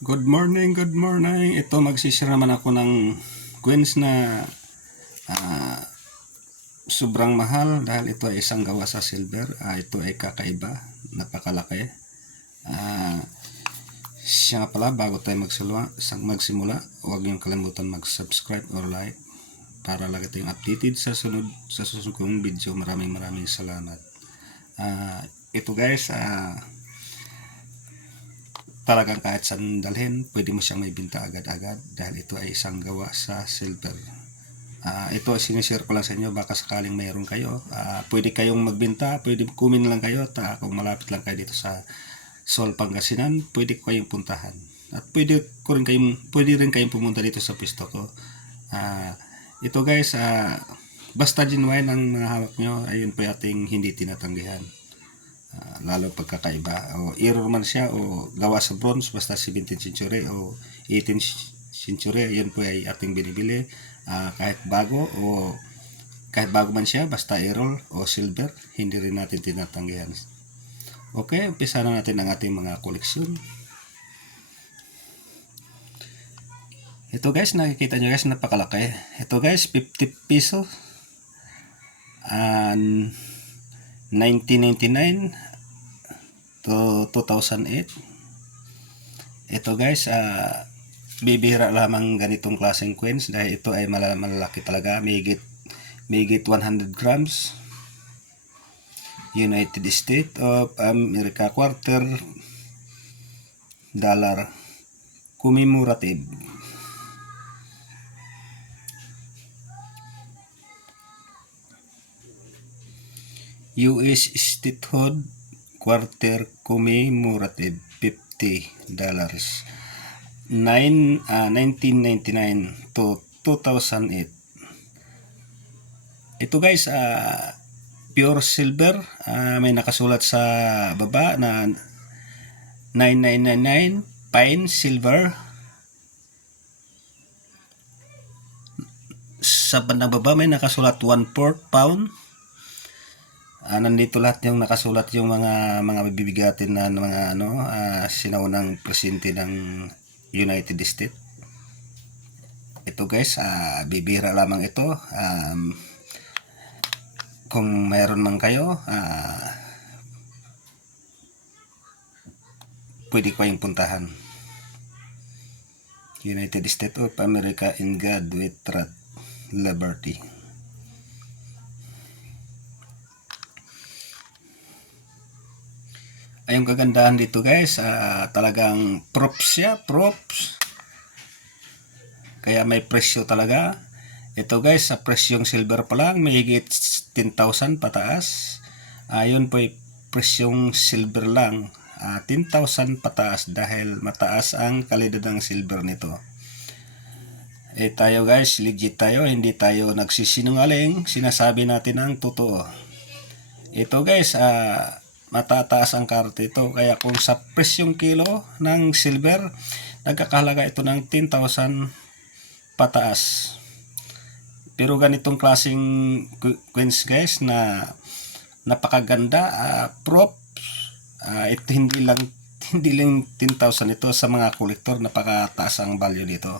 Good morning, good morning. Ito magsishare naman ako ng coins na sobrang mahal dahil ito ay isang gawa sa silver. Ito ay kakaiba, napakalaki. Siya nga pala, bago tayo magsimula, huwag niyong kalimutan mag-subscribe or like para lagi tayong updated sa susunod kong video. Maraming salamat. Ito guys, talagang kahit saan dalhin, pwede mo siyang may binta agad-agad dahil ito ay isang gawa sa silver. Ito sinishare ko lang sa inyo, baka sakaling mayroon kayo. Pwede kayong magbenta, pwede kumin lang kayo. Kung malapit lang kayo dito sa Sol, Pangasinan, pwede ko kayong puntahan. At pwede rin kayong pumunta dito sa pisto ko. Ito guys, basta genuine ang mga hawak nyo, ayun po ating hindi tinatanggihan. Lalo pagkakaiba o error man siya o gawa sa bronze, basta 17th century o 18th century, yun po ay ating binibili. Kahit bago man siya, basta error o silver, hindi rin natin tinatanggihan. Okay, umpisa na natin ang ating mga koleksyon. Ito guys, nakikita nyo guys, napakalaki. Ito guys, 50 peso. 1999 to 2008. Ito guys, bibihira lamang ganitong klaseng coins dahil ito ay malalaki talaga, mahigit 100 grams. United States of America quarter dollar commemorative. US statehood quarter commemorative $50. 1999 to 2008. Ito guys, pure silver. May nakasulat sa baba na 9999 fine silver. Sa bandang baba may nakasulat 1/4 pound. Nandito lahat yung nakasulat, yung mga bibigatin na mga sinaunang presidente ng United States. Ito guys, bibira lamang ito. Kung mayroon man kayo, pwede ko yung puntahan. United States of America in God with Truth, Liberty. Ayong kagandahan dito guys, talagang props siya, props. Kaya may presyo talaga. Ito guys, sa presyong silver pa lang, may higit 10,000 pataas. Yun po ay presyong silver lang. 10,000 pataas dahil mataas ang kalidad ng silver nito. Tayo guys, legit tayo, hindi tayo nagsisinungaling, sinasabi natin ang totoo. Ito guys, matataas ang karte ito, kaya kung sa presyong kilo ng silver, nagkakahalaga ito ng 10,000 pataas. Pero ganitong klaseng coins guys na napakaganda, props, ito hindi lang 10,000 ito sa mga kolektor, napakataas ang value nito.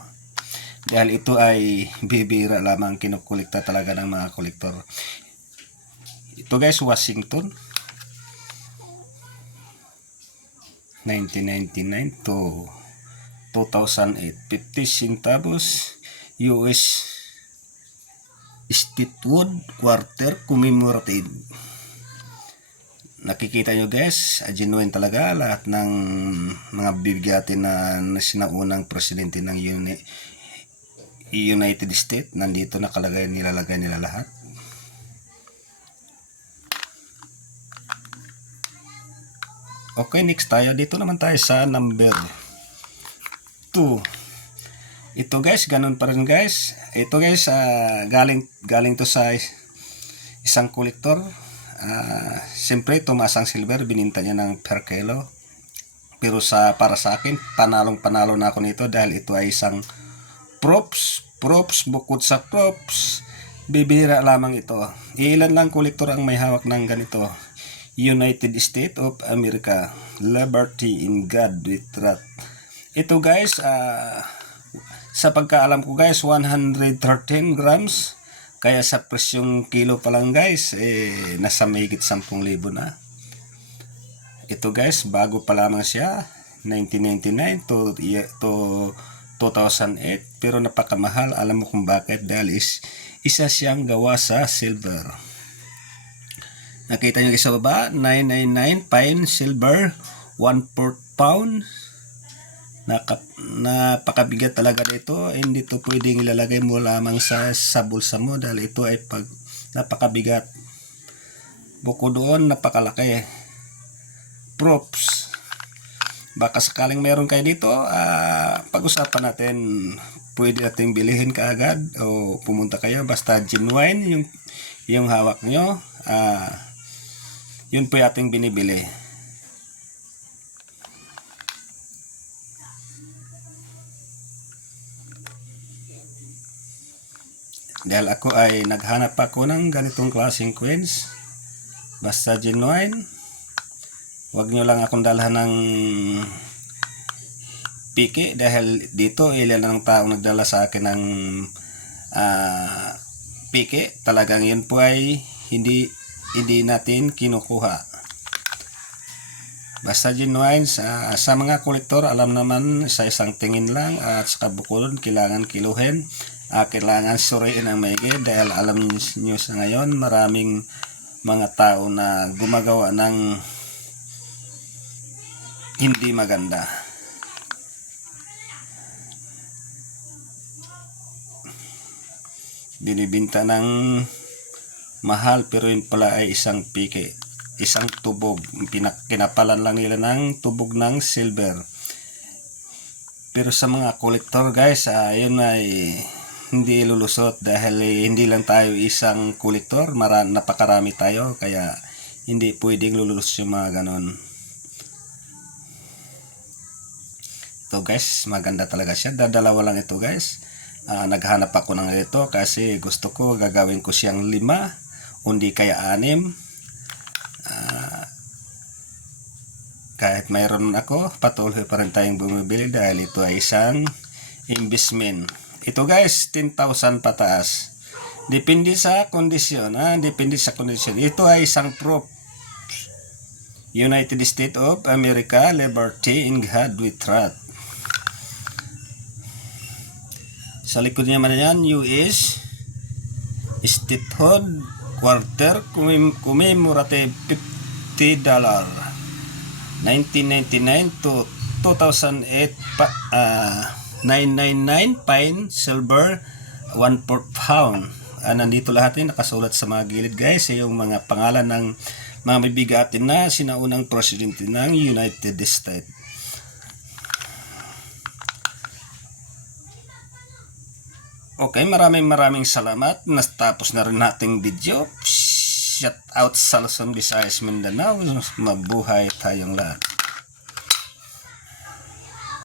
Dahil ito ay bibira lamang kinukolekta talaga ng mga kolektor. Ito guys, Washington 1999 to 2008, 50 centavos US Statehood quarter commemorative. Nakikita nyo guys, genuine talaga lahat ng mga bigatin na sinaunang presidente ng United States. Nandito nilalagay nila lahat. Okay, next tayo. Dito naman tayo sa number 2. Ito guys, ganun pa rin guys. Ito guys, galing to sa isang kolektor. Siyempre, tumaas ang silver, bininta niya ng per kilo. Pero para sa akin, panalo na ako nito dahil ito ay isang props. Bukod sa props, bibira lamang ito. Ilan lang kolektor ang may hawak ng ganito. United States of America, Liberty in God with Truth. Ito guys, sa pagkaalam ko guys, 113 grams. Kaya sa presyong kilo pa lang guys, nasa mahigit 10,000 na. Ito guys, bago pa lamang siya, 1999 to 2008. Pero napakamahal. Alam mo kung bakit? Dahil isa siyang gawa sa silver. Nakita nyo sa baba, 999 fine silver, 1/4 pound. Napakabigat talaga dito. Hindi to pwedeng ilalagay mo lamang sa bulsa mo dahil ito ay napakabigat. Bukod doon, napakalaki. Props. Baka sakaling meron kayo dito, pag-usapan natin. Pwede natin bilihin kaagad o pumunta kayo. Basta genuine yung hawak nyo. Yun po yung ating binibili. Dahil ako ay naghanap ako ng ganitong klaseng coins. Basta genuine. Huwag nyo lang akong dalhan ng piki dahil dito ilan ang taong nagdala sa akin ng piki. Talagang yun po ay hindi natin kinukuha. Basta genuine. Sa mga kolektor, alam naman sa isang tingin lang at sa bukod kailangan kiluhin. Kailangan suriin ang maigi dahil alam niyo sa ngayon maraming mga tao na gumagawa ng hindi maganda. Binibinta ng mahal pero yun pala ay isang piki, isang tubog. Kinapalan lang nila ng tubog ng silver. Pero sa mga kolektor guys, yun ay hindi lulusot dahil hindi lang tayo isang kolektor, napakarami tayo, kaya hindi pwedeng lulus yung mga ganon. Ito guys, maganda talaga siya. Dalawa lang ito guys. Naghanap ako ng ito kasi gusto ko gagawin ko siyang 5 hindi kaya 6. Kahit mayroon ako, patuloy pa rin tayong bumibili dahil ito ay isang investment. Ito guys, 10,000 pataas. Depende sa kondisyon. Depende sa kondisyon. Ito ay isang proof. United States of America, Liberty in God we trust. Sa likod niya man yan, US Statehood Quarter Commemorative $50. 1999 to 2008 999 fine silver 1/4 pound. Nandito lahat yun nakasulat sa mga gilid guys, yung mga pangalan ng mga bibigatin na sinaunang presidente ng United States. Okay, maraming salamat. Natapos na rin nating video. Shout out sa Luzon, Visayas, Mindanao. Mabuhay tayong lahat.